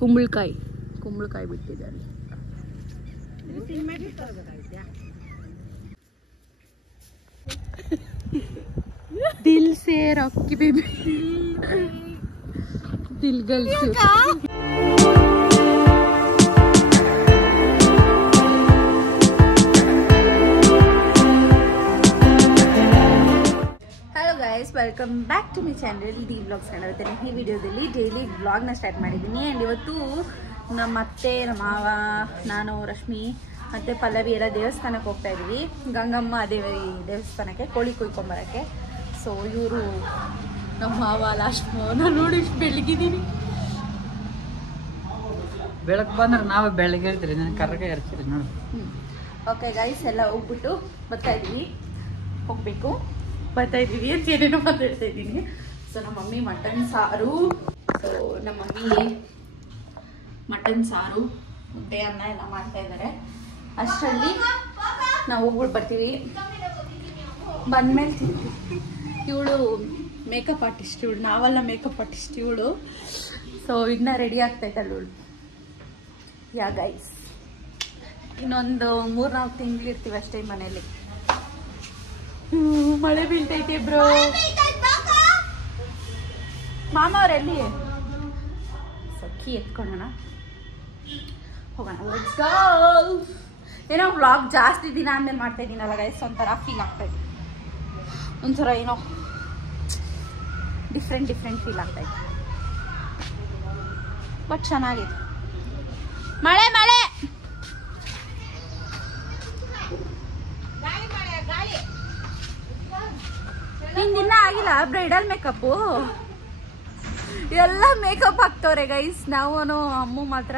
ಕುಂಬಳಕಾಯಿ ಬಿಟ್ಟಿದ್ದಾರೆ. ದಿಲ್ ಸೇ ರಾಕಿ ಬೇಬಿ ದಿಲ್ girls. Welcome back to my channel D vlogs ಕಂಡಿರ್ತೇನೆ. ಈ ವಿಡಿಯೋದಲ್ಲಿ ಡೈಲಿ ವ್ಲಾಗ್ನ ಸ್ಟಾರ್ಟ್ ಮಾಡಿದ್ದೀನಿ. ಆ್ಯಂಡ್ ಇವತ್ತು ನಮ್ಮ ಅತ್ತೆ, ನಮ್ಮ ಮಾವ, ನಾನು, ರಶ್ಮಿ ಮತ್ತು ಪಲ್ಲವಿ ಎಲ್ಲ ದೇವಸ್ಥಾನಕ್ಕೆ ಹೋಗ್ತಾ ಇದ್ದೀವಿ. ಗಂಗಮ್ಮ ದೇವಿ ದೇವಸ್ಥಾನಕ್ಕೆ ಕೋಳಿ ಕುಯ್ಕೊಂಬರೋಕ್ಕೆ. ಸೊ ಇವರು ನಮ್ಮ ಮಾವ ಲಾಸ್ಟ್ ನಾನು ನೋಡಿ ಇಷ್ಟು ಬೆಳಗಿದ್ದೀನಿ. ಬೆಳಗ್ಗೆ ಬಂದ್ರೆ ನಾವು ಬೆಳಗ್ಗೆ ಹೇಳ್ತೀರಿ, ನಾನು ಕರ್ಗೆ ಇರ್ತೀರಿ ನೋಡಿ. ಓಕೆ ಗೈಸ್, ಎಲ್ಲ ಹೋಗ್ಬಿಟ್ಟು ಬರ್ತಾ ಇದ್ದೀವಿ. ಹೋಗಬೇಕು ಬರ್ತಾ ಇದ್ದೀವಿ ಅಂತ ಏನೇನೋ ಮಾತಾಡ್ತಾ ಇದ್ದೀನಿ. ಸೊ ನಮ್ಮ ಮಮ್ಮಿ ಮಟನ್ ಸಾರು, ಸೊ ನಮ್ಮ ಮಮ್ಮಿ ಮಟನ್ ಸಾರು, ಮುದ್ದೆ, ಅನ್ನ ಎಲ್ಲ ಮಾಡ್ತಾ ಇದ್ದಾರೆ. ಅಷ್ಟರಲ್ಲಿ ನಾವು ಹೋಗ್ಬಿಟ್ಟು ಬರ್ತೀವಿ. ಬಂದ್ಮೇಲೆ ತಿಂತೀವಿ. ಇವಳು ಮೇಕಪ್ ಆರ್ಟಿಸ್ಟ್, ಇವಳು ನಾವೆಲ್ಲ ಮೇಕಪ್ ಆರ್ಟಿಸ್ಟ್ ಇವಳು. ಸೊ ಇನ್ನ ರೆಡಿ ಆಗ್ತಾಯಿದ್ದಳು ಇವಳು. ಯಾ ಗೈಸ್, ಇನ್ನೊಂದು 3-4 ತಿಂಗಳು ಇರ್ತೀವಿ ಅಷ್ಟೇ ಮನೇಲಿ. ಮಳೆ ಬೀಳ್ತೈತೆ ಬ್ರೋ. ಮಾಮ ಅವ್ರೆಲ್ಲಿ? ಸಖಿ ಎತ್ಕೊಳ್ಳೋಣ, ಹೋಗೋಣ. Let's go. ಏನೋ ವ್ಲಾಗ್ ಜಾಸ್ತಿ ದಿನ ಆದ್ಮೇಲೆ ಮಾಡ್ತಾ ಇದ್ದೀನಲ್ಲ ಗೈಸ್, ಒಂಥರ ಫೀಲ್ ಆಗ್ತಾ ಇದೆ. ಒಂಥರ ಏನೋ ಡಿಫ್ರೆಂಟ್ ಫೀಲ್ ಆಗ್ತಾ ಇದೆ. ಬಟ್ ಚೆನ್ನಾಗಿದೆ. ಮಳೆ ಮಳೆ ನಿನ್ನ ಆಗಿಲ್ಲ ಬ್ರೈಡಲ್ ಮೇಕಪ್ಪು. ಎಲ್ಲ ಮೇಕಪ್ ಹಾಕ್ತವ್ರೆ ಗೈಸ್. ನಾವು ಅಮ್ಮ ಮಾತ್ರ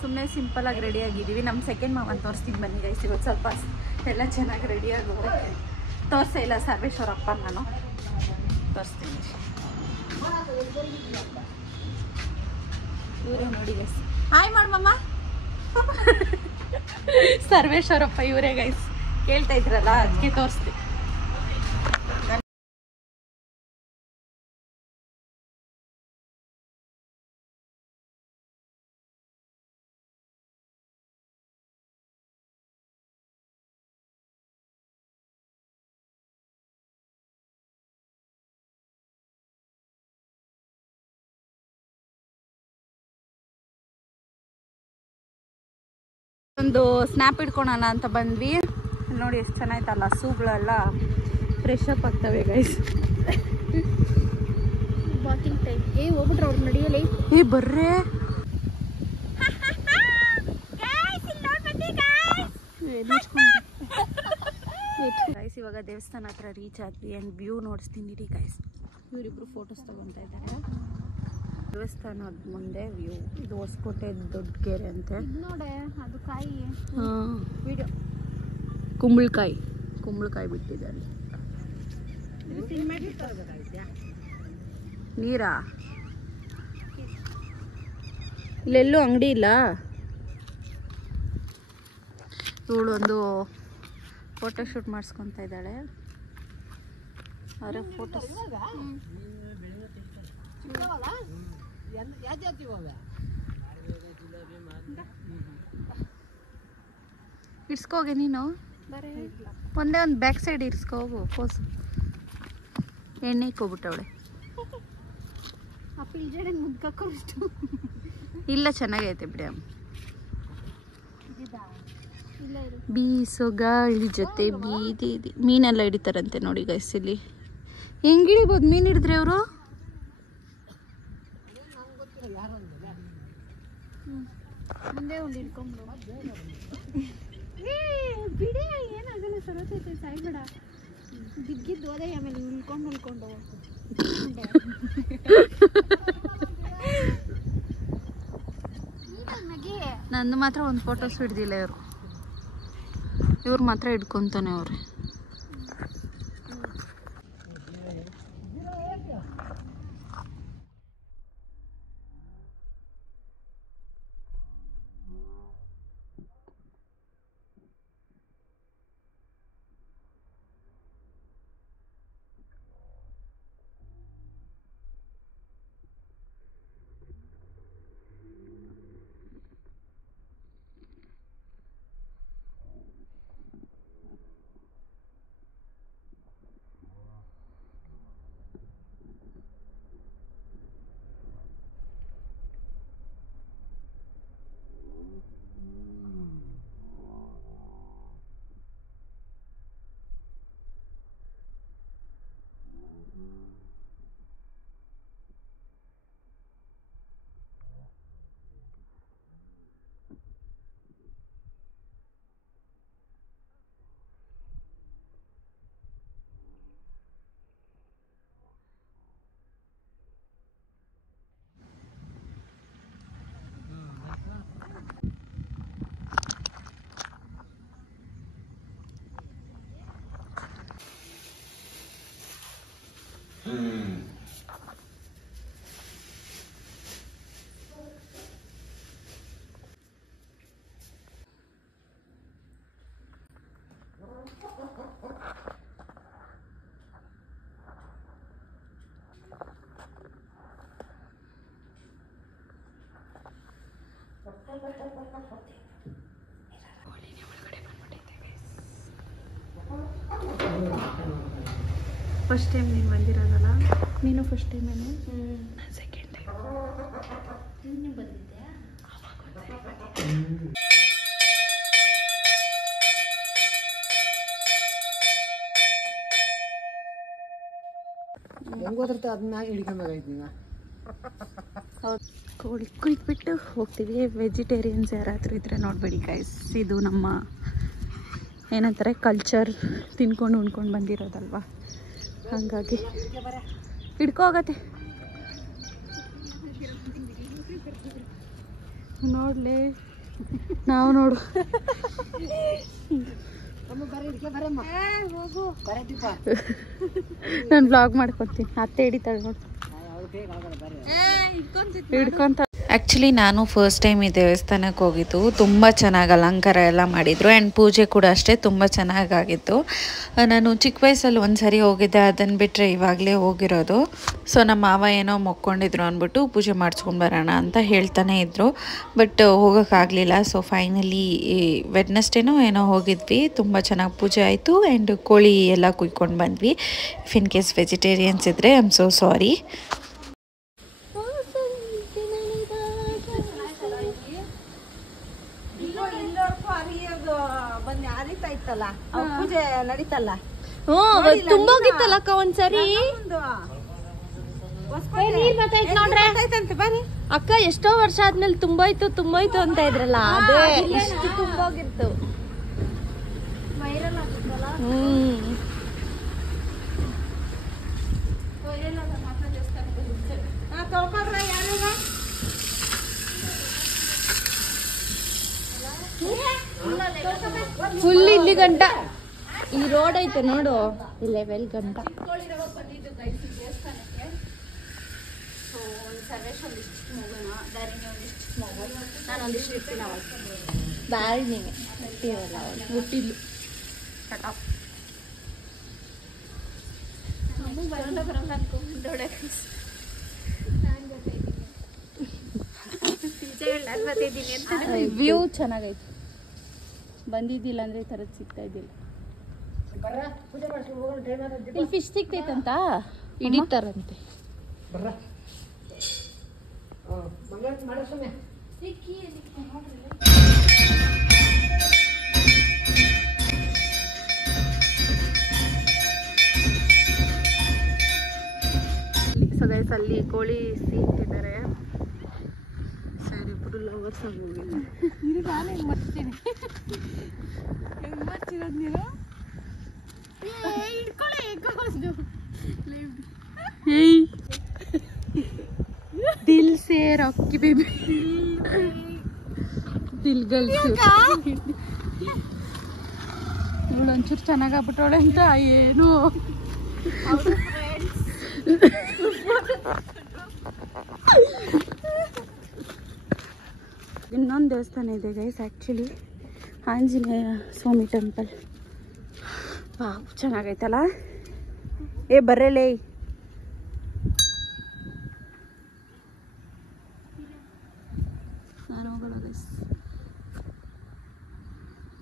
ಸುಮ್ಮನೆ ಸಿಂಪಲ್ ಆಗಿ ರೆಡಿ ಆಗಿದ್ದೀವಿ. ನಮ್ಮ ಸೆಕೆಂಡ್ ಮಾವನ್ ತೋರಿಸ್ತೀನಿ ಬನ್ನಿ ಗೈಸ್. ಇವತ್ತು ಸ್ವಲ್ಪ ಎಲ್ಲ ಚೆನ್ನಾಗಿ ರೆಡಿಯಾಗಿ ತೋರಿಸೇ ಇಲ್ಲ ಸರ್ವೇಶ್ವರಪ್ಪ, ನಾನು ತೋರಿಸ್ತೀನಿ. ಇವರೇ ನೋಡಿ ಗೈಸ್. ಹಾಯ್ ಮಾಡಮ್ಮ. ಸರ್ವೇಶ್ವರಪ್ಪ ಇವರೇ ಗೈಸ್. ಕೇಳ್ತಾ ಇದ್ರಲ್ಲ ಅದಕ್ಕೆ ತೋರಿಸ್ತೀನಿ. ಒಂದು ಸ್ನ್ಯಾಪ್ ಇಟ್ಕೊಳೋಣ ಅಂತ ಬಂದ್ವಿ. ನೋಡಿ ಎಷ್ಟು ಚೆನ್ನಾಯ್ತಲ್ಲ, ಹಸುಗಳೆಲ್ಲ ಫ್ರೆಶ್ ಅಪ್ ಆಗ್ತವೆ ಗೈಸ್. Walking time. ಹೋಗ್ಬಿಟ್ರೆ ಅವ್ರು ನಡಿಯಲಿ. ಬರ್ರೇ ಗೈಸ್. ಇವಾಗ ದೇವಸ್ಥಾನ ಹತ್ರ ರೀಚ್ ಆದ್ವಿ. ಆ್ಯಂಡ್ ವ್ಯೂ ನೋಡಿಸ್ತೀನಿ ರೀ ಗೈಸ್. ಇವರಿಬ್ರು ಫೋಟೋಸ್ ತಗೊತಾ ಇದ್ದಾರೆ. ದೇವಸ್ಥಾನದ ಮುಂದೆ ವ್ಯೂ. ಇದು ಹೊಸಕೋಟೆ ದೊಡ್ಡ ಕೆರೆ ಅಂತೆ. ನೋಡೆ ಅದು ಕಾಯಿ. ವಿಡಿಯೋ ಕುಂಬಳಕಾಯಿ ಬಿಟ್ಟಿದ್ದಾರೆ. ನೀರಾ? ಇಲ್ಲೆಲ್ಲೂ ಅಂಗಡಿ ಇಲ್ಲ. ಇವಳು ಒಂದು ಫೋಟೋ ಶೂಟ್ ಮಾಡಿಸ್ಕೊತಾ ಇದ್ದಾಳೆ. ಅವರ ಫೋಟೋಸ್ ಇಡ್ಸ್ಕೋಗೆ ನೀನು. ಒಂದೇ ಒಂದು ಬ್ಯಾಕ್ ಸೈಡ್ ಇರ್ಸ್ಕೋ ಹೋಗು. ಪೋಸ್ ಎಣ್ಣೆ ಇಕ್ಕೋಬಿಟ್ಟವಳೆ. ಇಲ್ಲ ಚೆನ್ನಾಗೈತೆ ಬಿಡಿ. ಬೀಸೋ ಗಾಳಿ ಜೊತೆ ಬೀದಿ ಮೀನೆಲ್ಲ ಹಿಡಿತಾರಂತೆ ನೋಡಿ ಗೈಸ್. ಇಲ್ಲಿ ಹೆಂಗ್ ಹಿಡಿಬೋದು ಮೀನು ಹಿಡಿದ್ರೆ ಅವರು? ಮುಂದೆ ಒಂದು ಹಿಡ್ಕೊಂಡ್ರು ಬಿಡಿ. ಏನಾಗಲ್ಲ, ಸರತೈತೆ, ಸಾಯ್ಬೇಡ. ದಿಗ್ಗಿದ್ದು ಹೋದೆ ಆಮೇಲೆ ಉಳ್ಕೊಂಡು ನಂದು ಮಾತ್ರ ಒಂದು ಫೋಟೋಸ್ ಹಿಡ್ದಿಲ್ಲ. ಇವ್ರು ಮಾತ್ರ ಹಿಡ್ಕೊಂತಾನೆ ಅವ್ರೆ. ಫಸ್ಟ್ ಟೈಮ್ ನೀನು ಬಂದಿರೋದಲ್ಲ? ನೀನು ಫಸ್ಟ್ ಟೈಮೇನು? Second time. ನೀನು ಬಂದಿದ್ಯಾ? ಹೆಂಗ್ ಗೊತ್ತಿರುತ್ತೆ ಅದನ್ನ ಹಿಡ್ಕೊಂಡಾಗೈತಿ. ಹೌದು, ಕೋಳಿ ಕುಯ್ದುಬಿಟ್ಟು ಹೋಗ್ತೀವಿ. ವೆಜಿಟೇರಿಯನ್ಸ್ ಯಾರಾದರೂ ಇದ್ರೆ ನೋಡಬೇಡಿ ಗೈಸ್, ಇದು ನಮ್ಮ ಏನಂತಾರೆ ಕಲ್ಚರ್, ತಿನ್ಕೊಂಡು ಉಣ್ಕೊಂಡು ಬಂದಿರೋದಲ್ವ, ಹಾಗಾಗಿ ಹಿಡ್ಕೋಗತ್ತೆ. ನೋಡ್ಲಿ ನಾವು ನೋಡು ನಾನು ಬ್ಲಾಗ್ ಮಾಡ್ಕೊತೀನಿ. ಅತ್ತೆ ಹಿಡಿತಾಳೆ ನೋಡು, ಹಿಡ್ಕೊಂತ. ಆ್ಯಕ್ಚುಲಿ ನಾನು ಫಸ್ಟ್ ಟೈಮ್ ಈ ದೇವಸ್ಥಾನಕ್ಕೆ ಹೋಗಿದ್ದು. ತುಂಬ ಚೆನ್ನಾಗಿ ಅಲಂಕಾರ ಎಲ್ಲ ಮಾಡಿದರು ಆ್ಯಂಡ್ ಪೂಜೆ ಕೂಡ ಅಷ್ಟೇ ತುಂಬ ಚೆನ್ನಾಗಾಗಿತ್ತು. ನಾನು ಚಿಕ್ಕ ವಯಸ್ಸಲ್ಲಿ ಒಂದು ಸರಿ ಹೋಗಿದ್ದೆ, ಅದನ್ನು ಬಿಟ್ಟರೆ ಇವಾಗಲೇ ಹೋಗಿರೋದು. ಸೊ ನಮ್ಮ ಮಾವ ಏನೋ ಮೊಕ್ಕೊಂಡಿದ್ರು ಅಂದ್ಬಿಟ್ಟು ಪೂಜೆ ಮಾಡಿಸ್ಕೊಂಡು ಬರೋಣ ಅಂತ ಹೇಳ್ತಾನೆ ಇದ್ದರು, ಬಟ್ ಹೋಗೋಕ್ಕಾಗಲಿಲ್ಲ. ಸೊ ಫೈನಲಿ ವೆಡ್ನೆಸ್ಡೇನೋ ಏನೋ ಹೋಗಿದ್ವಿ, ತುಂಬ ಚೆನ್ನಾಗಿ ಪೂಜೆ ಆಯಿತು ಆ್ಯಂಡ್ ಕೋಳಿ ಎಲ್ಲ ಕುಯ್ಕೊಂಡು ಬಂದ್ವಿ. ಇಫ್ ಇನ್ ಕೇಸ್ ವೆಜಿಟೇರಿಯನ್ಸ್ ಇದ್ದರೆ ಐ ಆಮ್ ಸೋ ಸಾರಿ. ಪೂಜೆ ನಡೀತಲ್ಲ, ತುಂಬೋಗಿತ್ತಲ್ಲ ಅಕ್ಕ ಒಂದ್ಸರಿ. ಅಕ್ಕ ಎಷ್ಟೋ ವರ್ಷ ಆದ್ಮೇಲೆ ತುಂಬೋಯ್ತು ಅಂತ ಇದ್ರಲ್ಲ, ಅದೇ ಎಷ್ಟು ತುಂಬೋಗಿತ್ತು. ಫುಲ್ ಇಲ್ಲಿ ಗಂಟ ಈ ರೋಡ್ ಐತೆ ನೋಡು, 11 ಗಂಟ. ಬ್ಯಾರಿನಿಗೆ ಹುಟ್ಟಿದ್ಲು. ವ್ಯೂ ಚೆನ್ನಾಗೈತೆ, ಬಂದಿದ್ದಿಲ್ಲ ಅಂದ್ರೆ ಈ ಥರದ್ದು ಸಿಗ್ತಾ ಇದ್ದಿಲ್ಲ. ಇಲ್ಲಿ ಫಿಶ್ ಸಿಗ್ತೈತಂತ ಹಿಡಿತಾರಂತೆ. ಸೊ ಗೈಸ್ ಅಲ್ಲಿ ಕೋಳಿ ಇಟ್ಟಿದ್ದಾರೆ. ಸರಿ ಇಬ್ಬರು ಲವರ್ಸ್ ಆಗಿ ಹೋಗಿಲ್ಲ. ನಾನು ಹೆಂಗೆ ಮಾಡ್ತೀನಿ, ಹೆಂಗೆ ಮಾಡ್ತಿರೋದು ನೀನು? ದಿಲ್ ಸೇ ರಾಕಿ ಬೇಬಿ, ದಿಲ್ ಗಲ್ಸು. ಇವಳು ಒಂಚೂರು ಚೆನ್ನಾಗಾಗ್ಬಿಟ್ಟವಳೆ ಅಂತ ಏನು ಇನ್ನೊಂದು ದೇವಸ್ಥಾನ ಇದೆ ಗೈಸ್, ಆ್ಯಕ್ಚುಲಿ ಆಂಜನೇಯ ಸ್ವಾಮಿ ಟೆಂಪಲ್. ಚೆನ್ನಾಗೈತಲ್ಲ. ಏ ಬರಲೇ, ನಾನು ಹೋಗಲ್ಲ ಗೈಸ್,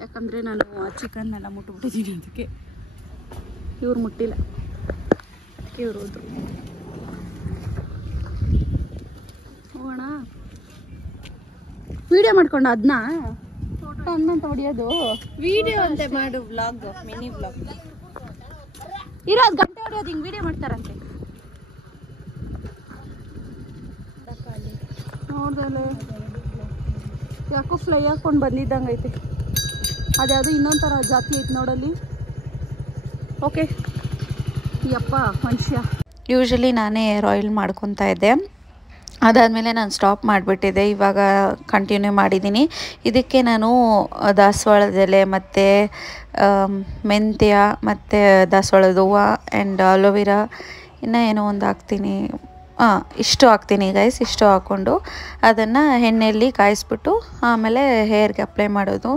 ಯಾಕಂದರೆ ನಾನು ಆ ಚಿಕನ್ ಎಲ್ಲ ಮುಟ್ಬಿಟ್ಟಿದ್ದೀನಿ, ಅದಕ್ಕೆ ಇವ್ರು ಮುಟ್ಟಿಲ್ಲ, ಅದಕ್ಕೆ ಇವ್ರು ಹೋದ್ರು. ಹೋಗೋಣ, ವಿಡಿಯೋ ಮಾಡ್ಕೊಂಡು ಅದನ್ನ ಅನ್ನಂತ ಹೊಡಿಯೋದು. ವಿಡಿಯೋ ಅಂತೆ ಮಾಡು, ಬ್ಲಾಗ್, ಮಿನಿ ಬ್ಲಾಗ್ ಇರೋದು ಗಂಟೆ ಹೊಡಿಯೋದು, ಹಿಂಗೆ ವಿಡಿಯೋ ಮಾಡ್ತಾರಂತೆ. ನೋಡ್ದಲೆ ಯಾಕೋ ಫ್ಲೈ ಹಾಕೊಂಡು ಬಂದಿದ್ದಂಗೆ ಐತೆ. ಅದ್ಯಾವುದೋ ಇನ್ನೊಂದು ಥರ ಜಾತಿ ಐತೆ ನೋಡಲ್ಲಿ. ಓಕೆ ಯಪ್ಪ ಮನುಷ್ಯ. ಯೂಶಲಿ ನಾನೇ ಆಯಿಲ್ ಮಾಡ್ಕೊತಾ ಇದ್ದೆ, ಅದಾದಮೇಲೆ ನಾನು ಸ್ಟಾಪ್ ಮಾಡಿಬಿಟ್ಟಿದ್ದೆ, ಇವಾಗ ಕಂಟಿನ್ಯೂ ಮಾಡಿದ್ದೀನಿ. ಇದಕ್ಕೆ ನಾನು ದಾಸವಾಳದ ಎಲೆ ಮತ್ತು ಮೆಂತ್ಯ ಮತ್ತು ದಾಸವಾಳದ ಹೂವು ಆ್ಯಂಡ್ ಅಲೋವೆರಾ ಇನ್ನು ಏನೋ ಒಂದು ಹಾಕ್ತೀನಿ, ಇಷ್ಟು ಹಾಕ್ತೀನಿ ಗೈಸ್. ಇಷ್ಟು ಹಾಕ್ಕೊಂಡು ಅದನ್ನು ಎಣ್ಣೆಯಲ್ಲಿ ಕಾಯಿಸ್ಬಿಟ್ಟು ಆಮೇಲೆ ಹೇರ್ಗೆ ಅಪ್ಲೈ ಮಾಡೋದು.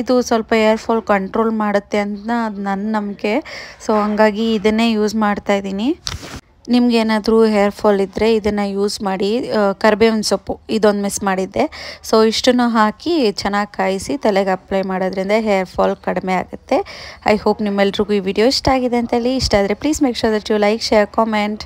ಇದು ಸ್ವಲ್ಪ ಹೇರ್ ಫಾಲ್ ಕಂಟ್ರೋಲ್ ಮಾಡುತ್ತೆ ಅಂತ ಅದು ನನ್ನ ನಂಬಿಕೆ. ಸೊ ಹಂಗಾಗಿ ಇದನ್ನೇ ಯೂಸ್ ಮಾಡ್ತಾಯಿದ್ದೀನಿ. ನಿಮಗೇನಾದರೂ ಹೇರ್ ಫಾಲ್ ಇದ್ದರೆ ಇದನ್ನು ಯೂಸ್ ಮಾಡಿ. ಕರಿಬೇವಿನ ಸೊಪ್ಪು ಇದೊಂದು ಮಿಸ್ ಮಾಡಿದ್ದೆ. ಸೊ ಇಷ್ಟನ್ನು ಹಾಕಿ ಚೆನ್ನಾಗಿ ಕಾಯಿಸಿ ತಲೆಗೆ ಅಪ್ಲೈ ಮಾಡೋದ್ರಿಂದ ಹೇರ್ ಫಾಲ್ ಕಡಿಮೆ ಆಗುತ್ತೆ. ಐ ಹೋಪ್ ನಿಮ್ಮೆಲ್ರಿಗೂ ಈ ವಿಡಿಯೋ ಇಷ್ಟ ಆಗಿದೆ ಅಂತೇಳಿ. ಇಷ್ಟ ಆದರೆ please make sure that you like, share, comment.